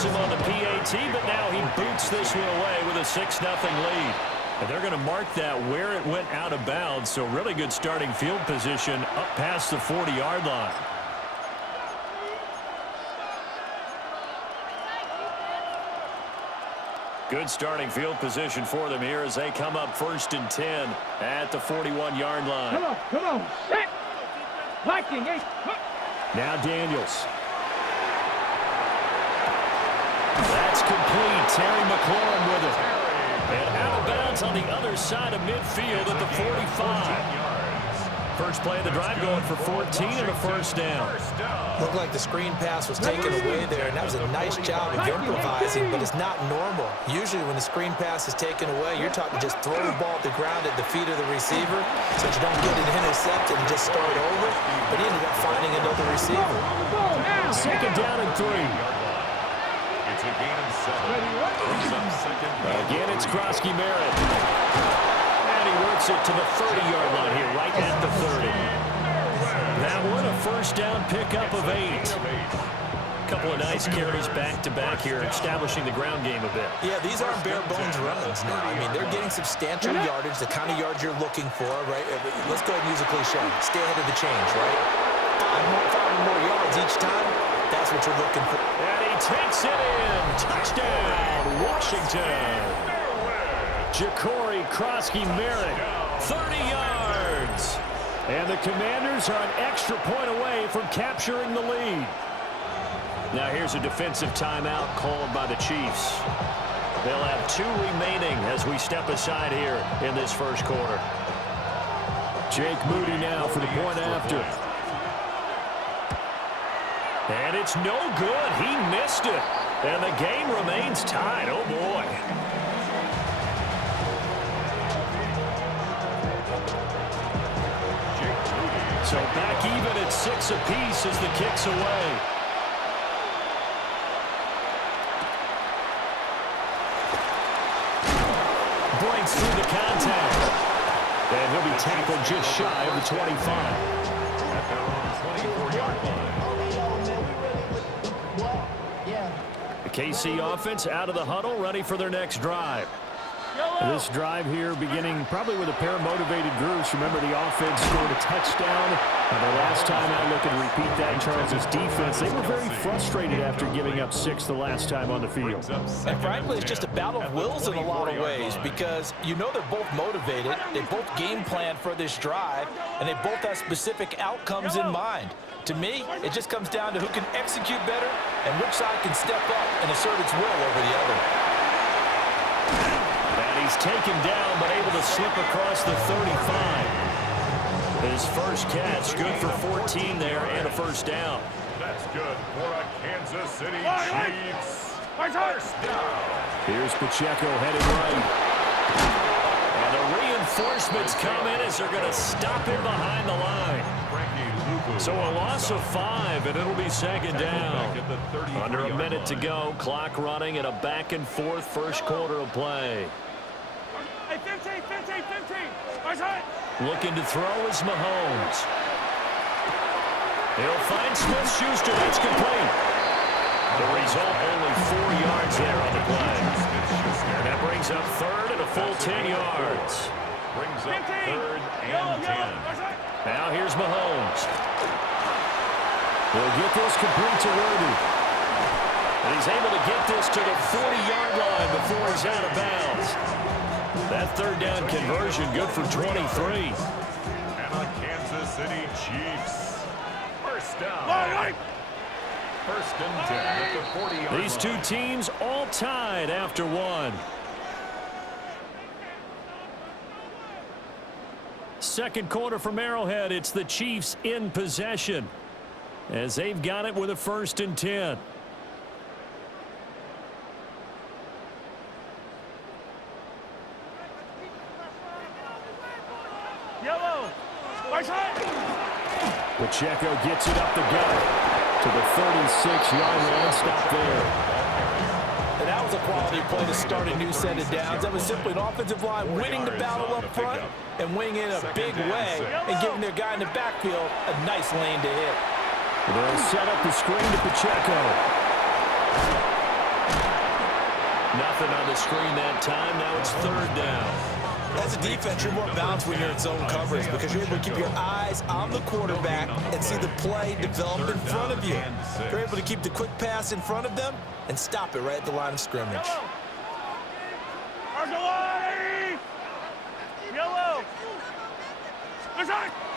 calls him on the PAT, but now he boots this one away with a 6-0 lead. And they're going to mark that where it went out of bounds, so really good starting field position up past the 40-yard line. Good starting field position for them here as they come up 1st and 10 at the 41-yard line. Come on, set. Viking, hey. Now Daniels. That's complete. Terry McLaurin with it. And out of bounds on the other side of midfield at the 45. First play of the drive going for 14 and a first down. Looked like the screen pass was taken away there, and that was a nice job of improvising, but it's not normal. Usually when the screen pass is taken away, you're talking just throw the ball at the ground at the feet of the receiver so that you don't get it intercepted and just start over. But he ended up finding another receiver. 2nd down and 3. It's a gain of 7. Again, it's Krosky-Merritt. And he works it to the 30-yard line here, right at the 30. That one, a first down pickup of 8. Couple of nice carries back-to-back here, establishing the ground game a bit. Yeah, these aren't bare-bones runs now. I mean, they're getting substantial yardage, the kind of yards you're looking for, right? Let's go ahead and use a cliche. Stay ahead of the change, right? 5 more yards each time, that's what you're looking for. And he takes it in. Touchdown, Washington. Ja'Cory Krosky-Merritt, 30 yards. And the Commanders are an extra point away from capturing the lead. Now here's a defensive timeout called by the Chiefs. They'll have 2 remaining as we step aside here in this first quarter. Jake Moody now for the point after. And it's no good. He missed it. And the game remains tied. Oh, boy. So back even at 6 apiece as the kick's away. Breaks through the contact. And he'll be tackled just shy of the 25. At their own 24-yard line. The KC offense out of the huddle, ready for their next drive. This drive here beginning probably with a pair of motivated groups. Remember, the offense scored a touchdown. And the last time I look and repeat that, Charles' defense, they were very frustrated after giving up 6 the last time on the field. And frankly, it's just a battle of wills in a lot of ways because you know they're both motivated. They both game plan for this drive, and they both have specific outcomes in mind. To me, it just comes down to who can execute better and which side can step up and assert its will over the other. And he's taken down, but able to slip across the 35. His first catch, good for 14 there and a first down. That's good for a Kansas City Chiefs. First down. Here's Pacheco headed right. And the reinforcements come in as they're going to stop him behind the line. So a loss of 5, and it'll be 2nd down. Under a minute to go, clock running, and a back-and-forth first quarter of play. Hey, 15. Looking to throw is Mahomes. He'll find Smith-Schuster. That's complete. The result, only 4 yards there on the play. And that brings up 3rd and a full 10 yards. Brings up 3rd and 10. Now here's Mahomes. He'll get this complete to Worthy. And he's able to get this to the 40-yard line before he's out of bounds. That 3rd down conversion good for 23. And the Kansas City Chiefs. First down. First and 10 at the 40-yard line. These two teams all tied after 1. Second quarter from Arrowhead. It's the Chiefs in possession as they've got it with a 1st and 10. Pacheco gets it up the gut to the 36-yard line. Stop there. And that was a quality play to start a new set of downs. That was simply an offensive line winning the battle up front and winning in a big way and giving their guy in the backfield a nice lane to hit. They'll set up the screen to Pacheco. Nothing on the screen that time. Now it's third down. As a defense, you're more balanced when you're in zone coverage because you're able to keep your eyes on the quarterback and see the play develop in front of you. You're able to keep the quick pass in front of them and stop it right at the line of scrimmage. Yellow.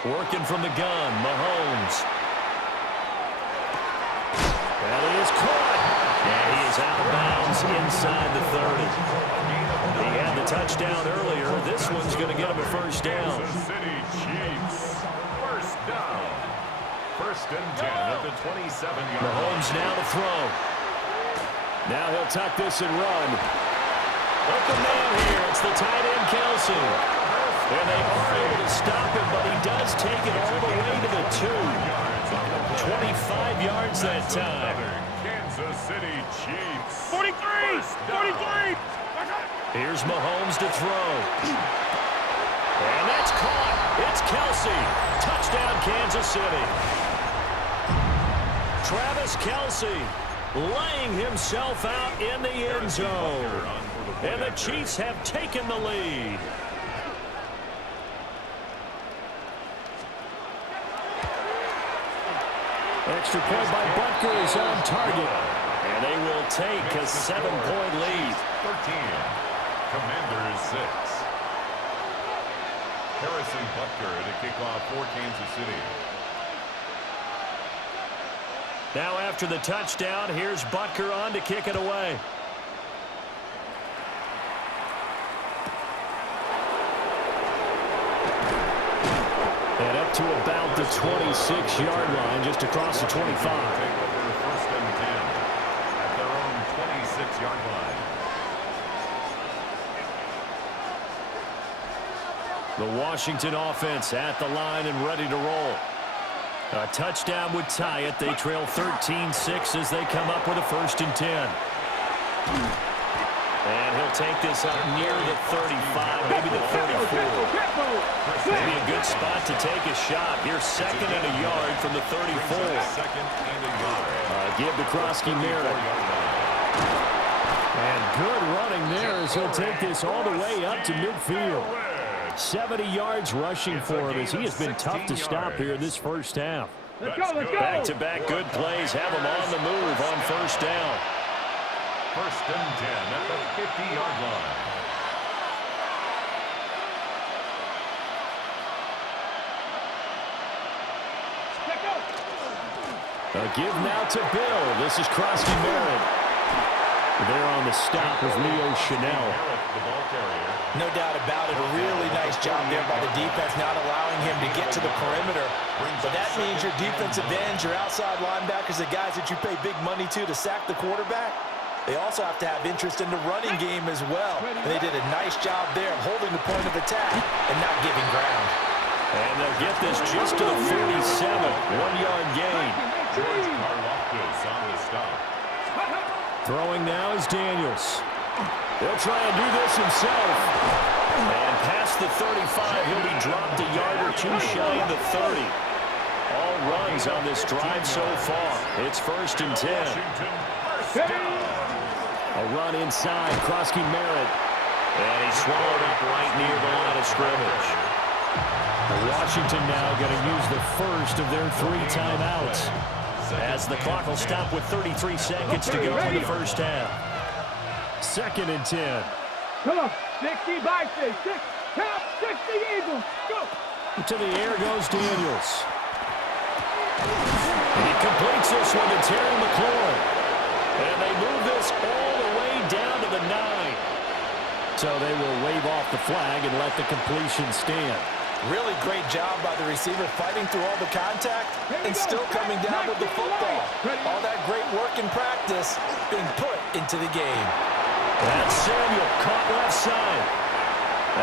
Working from the gun, Mahomes. That is caught. And he is out of bounds inside the 30. He had the touchdown earlier. This one's going to get him a first down. Kansas City Chiefs. First down. First and 10 at the 27-yard line. Mahomes now to throw. Now he'll tuck this and run. Open man here. It's the tight end, Kelsey. And they are able to stop him, but he does take it all the way to the 2. 25 yards that time. Kansas City Chiefs. 43. 43. Here's Mahomes to throw. And that's caught. It's Kelsey. Touchdown, Kansas City. Travis Kelsey laying himself out in the end zone. And the Chiefs have taken the lead. Extra point by Butker is on target. And they will take a 7-point lead. 13. Commanders 6. Harrison Butker to kick off for Kansas City. Now after the touchdown, here's Butker on to kick it away. And up to about the 26-yard line, just across the 25. Take over first and 10 at their own 26-yard line. The Washington offense at the line and ready to roll. A touchdown would tie it. They trail 13-6 as they come up with a first and 10. And he'll take this up near the 35, maybe the 34. Maybe a good spot to take a shot. Here's second and a yard from the 34. Second and a yard. Give to Krosky-Merritt. And good running there as he'll take this all the way up to midfield. 70 yards rushing for him as he has been tough to stop here in this first half. Let's go, let's go. Back-to-back good plays have him on the move on first down. First and 10 at the 50-yard line. A give now to Bill. This is Krosky-Merritt. There on the stop is Leo Chanel. The ball carrier. No doubt about it. A really nice job there by the defense, not allowing him to get to the perimeter. But that means your defensive ends, your outside linebackers, the guys that you pay big money to sack the quarterback, they also have to have interest in the running game as well. And they did a nice job there of holding the point of attack and not giving ground. And they'll get this just to the 47. 1-yard gain. George Karlaftis on the stop. Throwing now is Daniels. He'll try and do this himself. And past the 35, he'll be dropped a yard or two shy of the 30. All runs on this drive so far. It's first and 10. A run inside, Krosky-Merritt. And he's swallowed up right near the line of scrimmage. Washington now going to use the first of their 3 timeouts as the clock will stop with 33 seconds to go in the first half. Second and 10. Come on, 60 by 6. Count 60 Eagles. Go. To the air goes Daniels. And he completes this one to Terry McLaurin. And they move this all the way down to the 9. So they will wave off the flag and let the completion stand. Really great job by the receiver fighting through all the contact and still coming down with the football. All that great work in practice being put into the game. That's Samuel caught left side.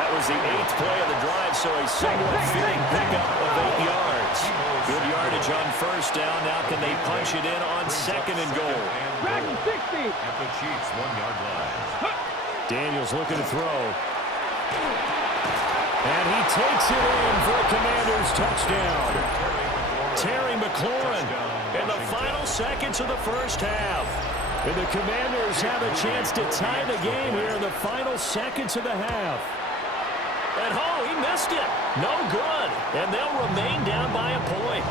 That was the 8th play of the drive, so a somewhat fitting pickup of 8 yards. Good yardage on first down. Now can they punch it in on second and goal? Dragon 60. At the Chiefs' 1-yard line. Daniels looking to throw. And he takes it in for a Commanders touchdown. Terry McLaurin in the final seconds of the first half. And the Commanders have a chance to tie the game here in the final seconds of the half. And he missed it. No good. And they'll remain down by a point.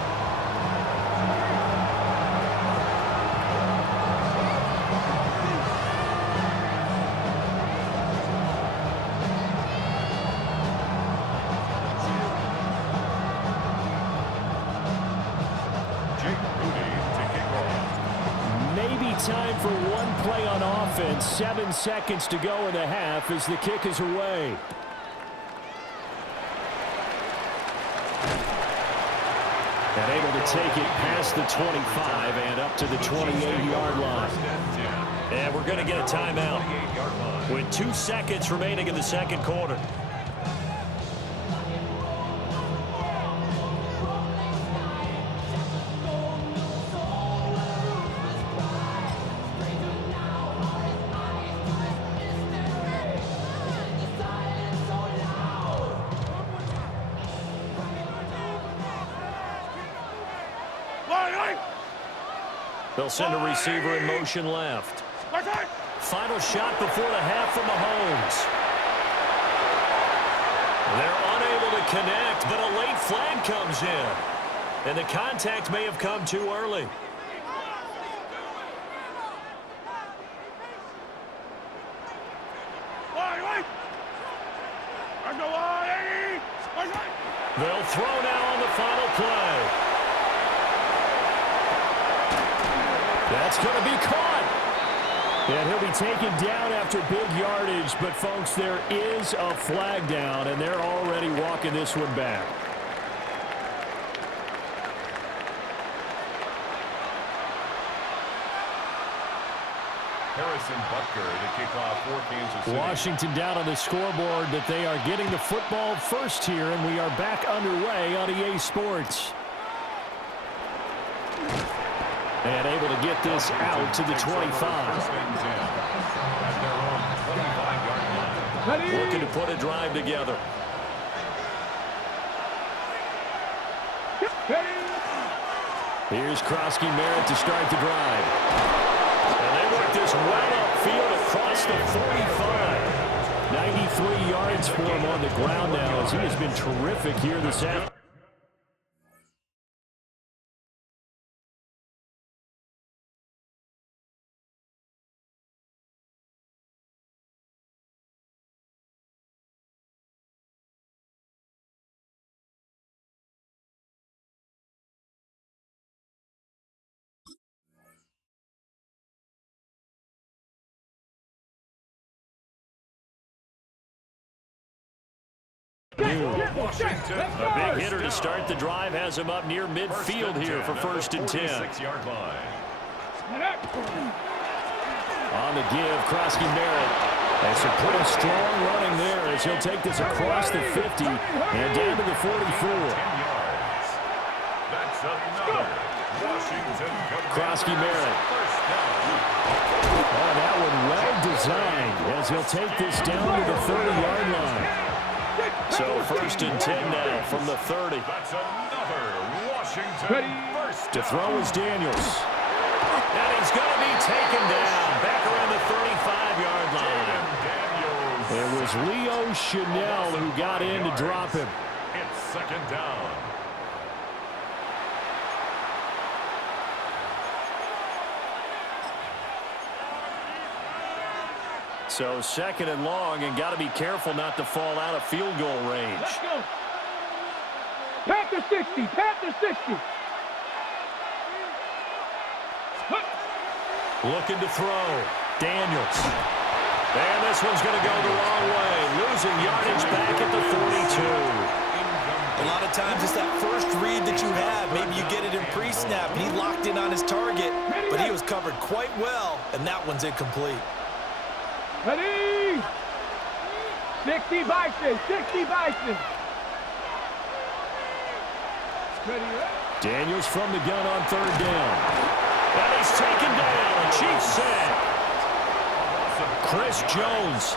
Maybe time for one play on offense. 7 seconds to go in the half as the kick is away. And able to take it past the 25 and up to the 28-yard line. And we're going to get a timeout with 2 seconds remaining in the second quarter. They'll send a receiver in motion left. Final shot before the half from Mahomes. They're unable to connect, but a late flag comes in. And the contact may have come too early. They'll throw now on the final play. That's going to be caught. And he'll be taken down after big yardage. But, folks, there is a flag down, and they're already walking this one back. Harrison Butker to kick off for Kansas City. Washington down on the scoreboard, but they are getting the football first here, and we are back underway on EA Sports. And able to get this out to the 25. Looking to put a drive together. Here's Krosky Merritt to start the drive. And they work this well upfield across the 45. 93 yards for him on the ground now as he has been terrific here this afternoon. A big hitter to start the drive has him up near midfield here for 1st and 10. On the give, Krosky Merritt. And some pretty strong running there as he'll take this across the 50 and down to the 44. Krosky Merritt. Oh, that one well designed as he'll take this down to the 30-yard line. So 1st and 10 now from the 30. That's another Washington first. To throw is Daniels. And he's going to be taken down back around the 35-yard line. It was Leo Chanel who got in to drop him. It's 2nd down. So 2nd and long, and got to be careful not to fall out of field goal range. Let's go. Panther 60. Panther 60. Looking to throw. Daniels. And this one's going to go the wrong way. Losing yardage back at the 42. A lot of times it's that first read that you have. Maybe you get it in pre-snap, and he locked in on his target, but he was covered quite well, and that one's incomplete. Ready? 60 Bison. 60 Bison. Ready? Daniels from the gun on 3rd down. And he's taken down. Chiefs sack. Chris Jones.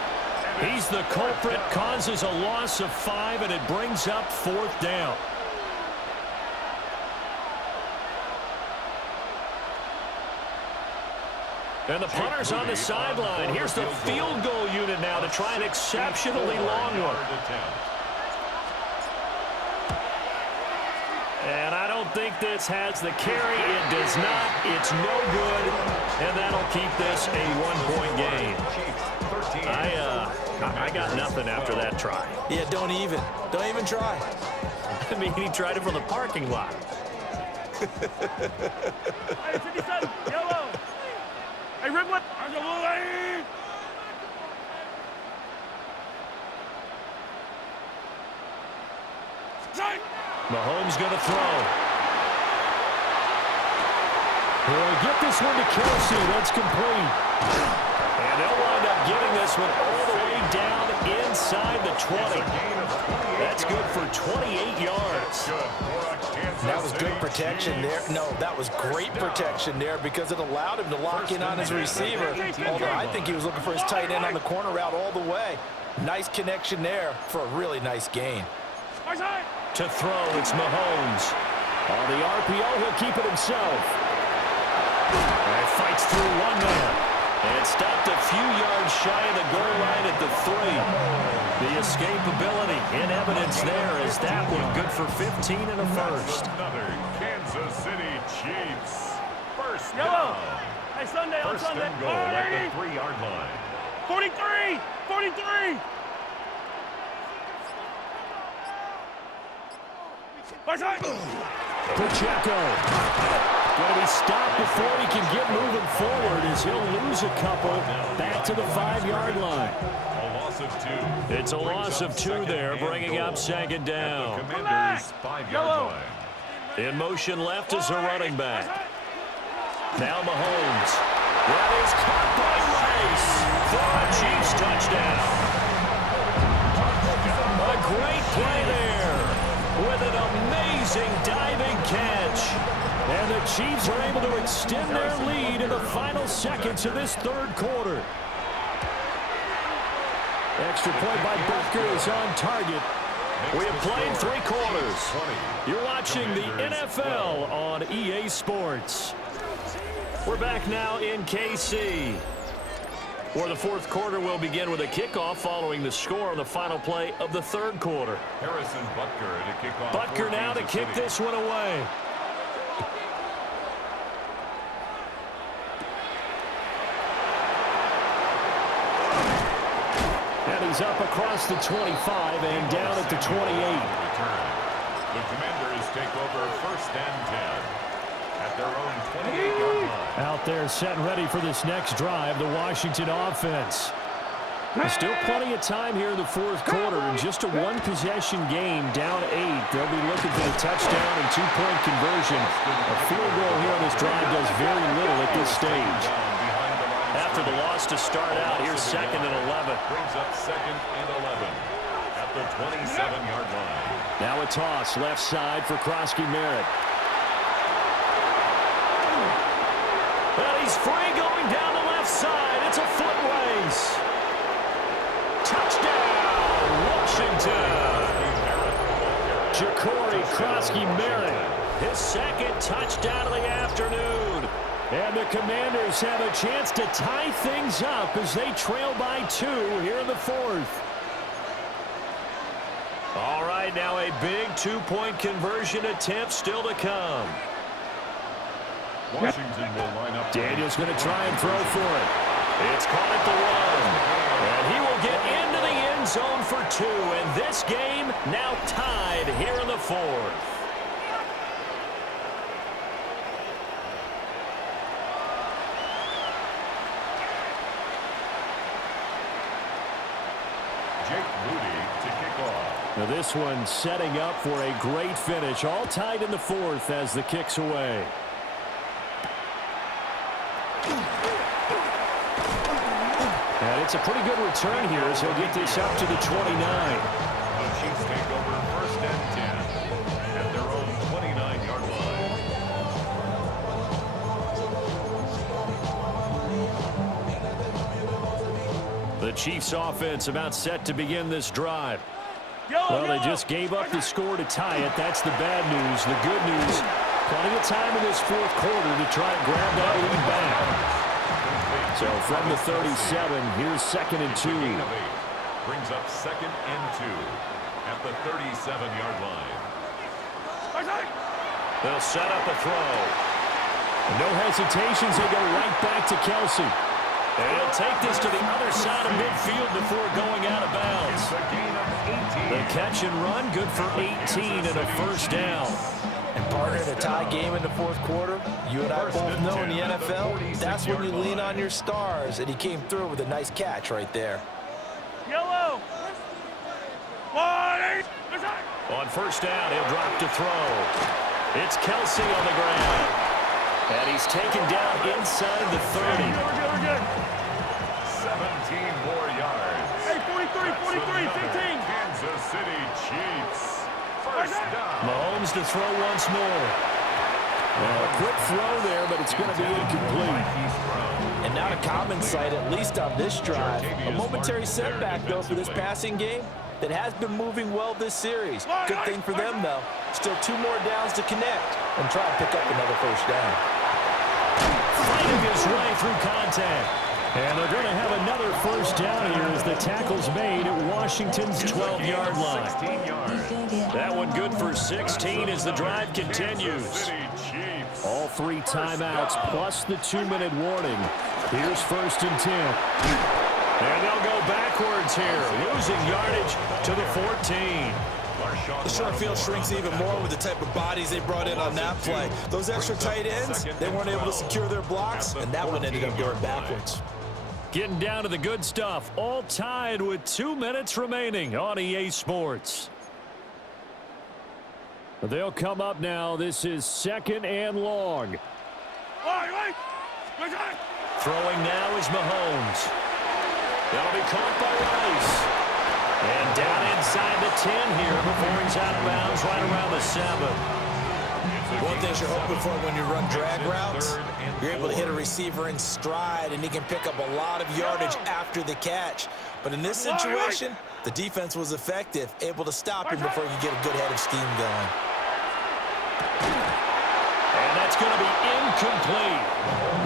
He's the culprit. Causes a loss of 5, and it brings up 4th down. And the punter's on the sideline. Here's the field goal unit now to try an exceptionally long one. And I don't think this has the carry. It does not. It's no good. And that'll keep this a one-point game. I got nothing after that try. Yeah, don't even try. I mean, he tried it from the parking lot. Hey, 57, yellow. Hey, Ridwood. Mahomes going to throw. He'll get this one to Kelsey. That's complete. And they'll wind up getting this one all the way down inside the 20. That's good for 28 yards. That was good protection there. No, that was great protection there because it allowed him to lock in on his receiver. Although I think he was looking for his tight end on the corner route all the way. Nice connection there for a really nice gain. To throw, it's Mahomes. On the RPO, he'll keep it himself. And fights through one man. And stopped a few yards shy of the goal line at the 3. The escapability in evidence there as that one good for 15 and a first. Another Kansas City Chiefs. First Yellow. down. Hey, Sunday on First Sunday. and goal at the 3-yard line. 43. 43. Pacheco going to be stopped before he can get moving forward as he'll lose a couple back to the 5-yard line. A loss of 2. It's a loss of 2 there, bringing up second down. At the Commanders' 5-yard line. In motion left is a running back. Now Mahomes. That is caught by Rice for a Chiefs touchdown. A great play there with an amazing diving catch. And the Chiefs are able to extend their lead in the final seconds of this third quarter. Extra point by Butker is on target. We have played 3 quarters. You're watching the NFL on EA Sports. We're back now in KC, where the fourth quarter will begin with a kickoff following the score on the final play of the third quarter. Harrison Butker to kick off. Butker now to kick this one away. And he's up across the 25 and down at the 28. The Commanders take over first and 10. At their own 28-yard line. Out there set and ready for this next drive, the Washington offense. There's still plenty of time here in the fourth quarter, and just a one-possession game, down 8. They'll be looking for the touchdown and 2-point conversion. A field goal here on this drive does very little at this stage. After the loss to start out, here's second and 11. Brings up second and 11 at the 27-yard line. Now a toss left side for Krosky-Merritt. Well, he's free going down the left side. It's a foot race. Touchdown, Washington. Jacory Krosky-Merritt, his second touchdown of the afternoon. And the Commanders have a chance to tie things up as they trail by 2 here in the fourth. All right, now a big 2-point conversion attempt still to come. Washington will line up. Daniel's going to try and throw for it. It's caught at the 1. And he will get into the end zone for 2. And this game now tied here in the fourth. Jake Moody to kick off. Now this one setting up for a great finish. All tied in the fourth as the kick's away. And it's a pretty good return here as he'll get this up to the 29. The Chiefs take over first and 10 at their own 29-yard line. The Chiefs offense about set to begin this drive. Well, they just gave up the score to tie it. That's the bad news. The good news, plenty of time in this fourth quarter to try and grab that lead back. So from the 37, here's 2nd and 2. Brings up 2nd and 2 at the 37-yard line. They'll set up a throw. No hesitations. They go right back to Kelsey. And he'll take this to the other side of midfield before going out of bounds. The catch and run, good for 18 and a first down. And partner, in a tie game in the fourth quarter, you and I both know in the NFL, that's when you lean on your stars, and he came through with a nice catch right there. Yellow. On first down, he'll drop to throw. It's Kelsey on the ground. And he's taken down inside the 30. 17 more yards. Hey, 43, 15. Kansas City Chiefs. First down. Mahomes to throw once more. A quick throw there, but it's going to be incomplete. And not a common sight, at least on this drive. A momentary setback, though, for this passing game that has been moving well this series. Good thing for them, though. Still 2 more downs to connect and try to pick up another first down. Fighting his way through contact. And they're going to have another first down here as the tackle's made at Washington's 12-yard line. That one good for 16 as the drive continues. All 3 timeouts plus the 2-minute warning. Here's 1st and 10. And they'll go backwards here, losing yardage to the 14. The short field shrinks even more with the type of bodies they brought in on that play. Those extra tight ends, they weren't able to secure their blocks, and that one ended up going backwards. Getting down to the good stuff, all tied with 2 minutes remaining on EA Sports. They'll come up now. This is 2nd and long. Throwing now is Mahomes. That'll be caught by Rice. And down inside the 10 here before he's out of bounds right around the 7. One thing you're hoping for when you run drag routes, you're able to hit a receiver in stride, and he can pick up a lot of yardage after the catch. But in this situation, the defense was effective, able to stop him before you get a good head of steam going. And that's going to be incomplete.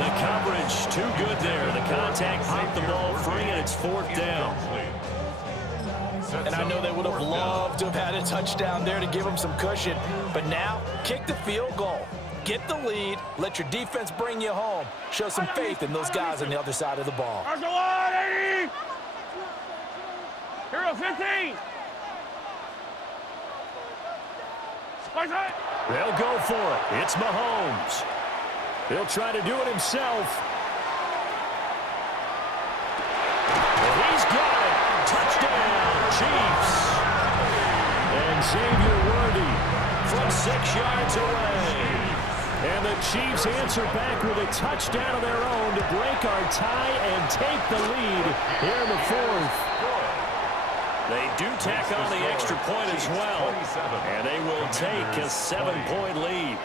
The coverage too good there. The contact popped the ball free, and it's 4th down. And I know they would have loved to have had a touchdown there to give them some cushion. But now, kick the field goal. Get the lead. Let your defense bring you home. Show some faith in those guys on the other side of the ball. Hero 15. They'll go for it. It's Mahomes. He'll try to do it himself. And he's got it. Touchdown, Chiefs. And Xavier Worthy from 6 yards away. And the Chiefs answer back with a touchdown of their own to break our tie and take the lead here in the 4th. They do tack on the extra point as well, and they will take a 7-point lead.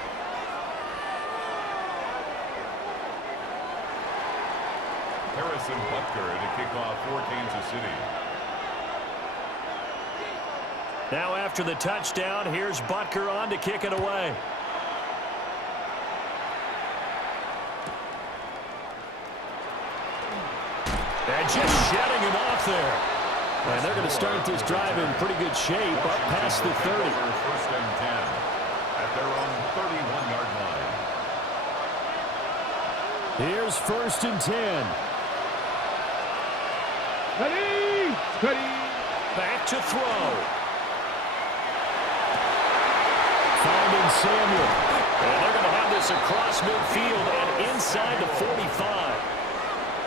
Harrison Butker to kick off for Kansas City. Now after the touchdown, here's Butker on to kick it away. And just shedding him off there. And they're going to start this drive in pretty good shape up past the 30. 1st and 10 at their own 31-yard line. Here's 1st and 10. Ready. Back to throw. Finding Samuel. And they're going to have this across midfield and inside the 45.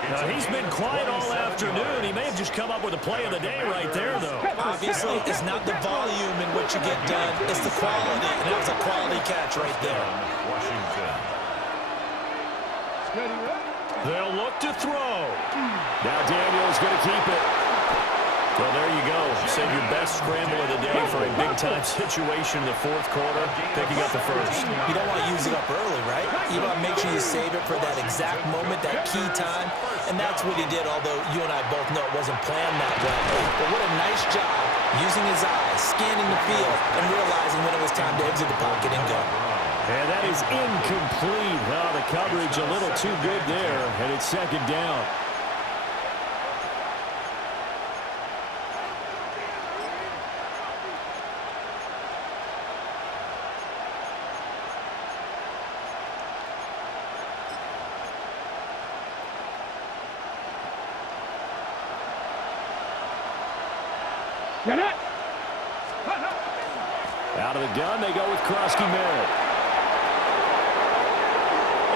Now, he's been quiet all afternoon. He may have just come up with a play of the day right there, though. Obviously, it's not the volume in what you get done. It's the quality, and that was a quality catch right there. Washington. They'll look to throw. Now Daniel's going to keep it. Well, there you go. Save your best scramble of the day for a big-time situation in the 4th quarter, picking up the 1st. You don't want to use it up early, right? You want to make sure you save it for that exact moment, that key time. And that's what he did, although you and I both know it wasn't planned that way. But what a nice job using his eyes, scanning the field, and realizing when it was time to exit the pocket and go. And that is incomplete. Oh, the coverage a little too good there, and it's second down. Get it! Out of the gun, they go with Krosky Merritt.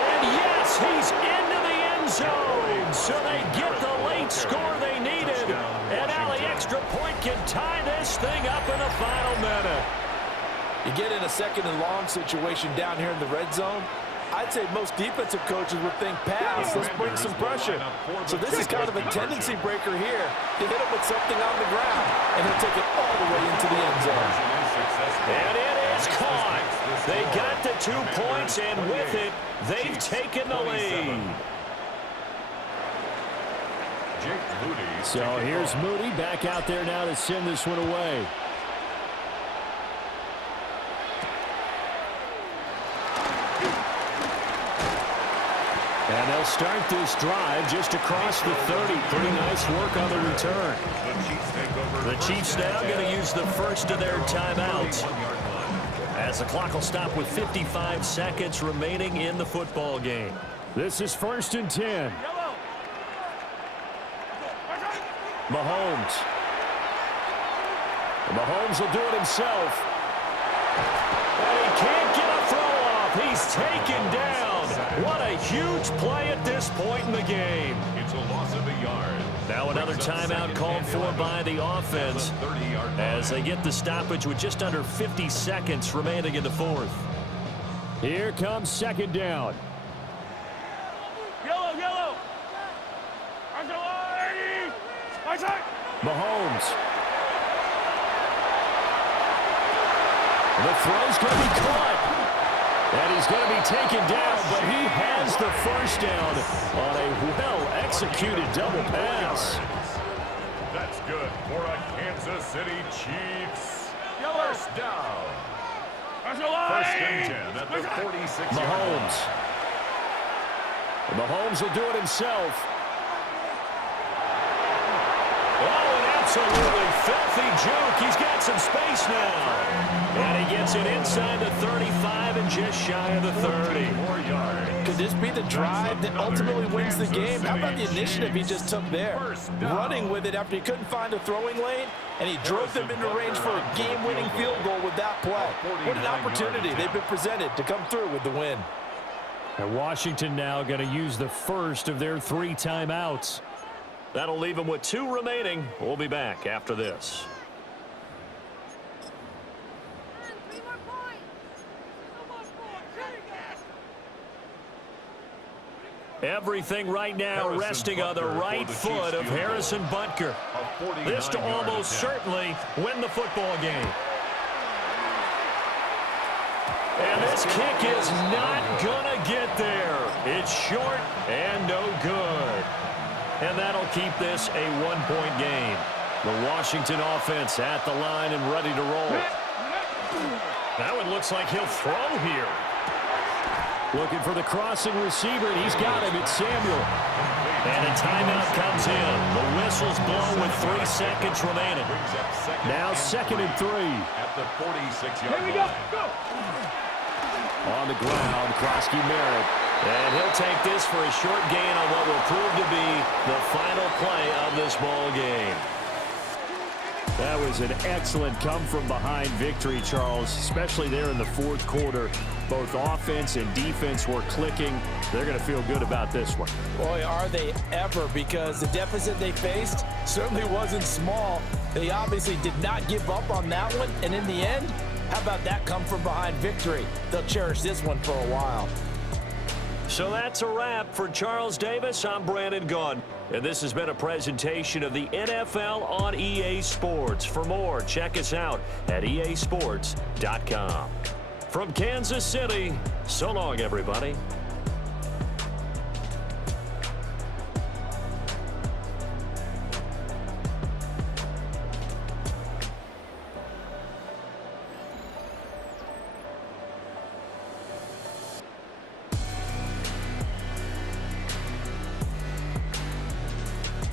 And yes, he's into the end zone. So they get the late score they needed. And now the extra point can tie this thing up in the final minute. You get in a second and long situation down here in the red zone, I'd say most defensive coaches would think pass. Let's bring some pressure. So this is kind of a tendency breaker here to hit him with something on the ground, and he'll take it all the way into the end zone. And it is caught. They got the 2 points, and with it, they've taken the lead. So here's Moody back out there now to send this one away. And they'll start this drive just across the 30. Pretty nice work on the return. The Chiefs now going to use the first of their timeouts, as the clock will stop with 55 seconds remaining in the football game. This is 1st and 10. Mahomes. And Mahomes will do it himself. And he can't get a throw off. He's taken down. What a huge play at this point in the game. It's a loss of a yard. Now another timeout called for by the offense as they get the stoppage with just under 50 seconds remaining in the fourth. Here comes second down. Yellow! Mahomes. The throw's going to be caught. And he's going to be taken down, but he has the first down on a well-executed double pass. That's good for a Kansas City Chiefs. First down. First and 10 at the 46-yard line. Mahomes will do it himself. Oh, an absolutely filthy juke. He's got some space now. And he gets it inside the 35 and just shy of the 30. Could this be the drive that ultimately wins the game? How about the initiative he just took there? Running with it after he couldn't find a throwing lane, and he drove them into range for a game-winning field goal with that play. What an opportunity they've been presented to come through with the win. And Washington now going to use the first of their 3 timeouts. That'll leave them with 2 remaining. We'll be back after this. Everything right now resting on the right foot of Harrison Butker. This to almost certainly win the football game. And this kick is not gonna get there. It's short and no good. And that'll keep this a 1-point game. The Washington offense at the line and ready to roll. Now it looks like he'll throw here. Looking for the crossing receiver, and he's got him. It's Samuel. And a timeout comes in. The whistles blow with 3 seconds remaining. Now 2nd and 3. At the 46-yard line. Here we go. On the ground, Krosky Merritt. And he'll take this for a short gain on what will prove to be the final play of this ball game. That was an excellent come-from-behind victory, Charles, especially there in the 4th quarter. Both offense and defense were clicking. They're going to feel good about this one. Boy, are they ever, because the deficit they faced certainly wasn't small. They obviously did not give up on that one, and in the end, how about that come-from-behind victory? They'll cherish this one for a while. So that's a wrap for Charles Davis. I'm Brandon Gunn, and this has been a presentation of the NFL on EA Sports. For more, check us out at easports.com. From Kansas City, so long, everybody.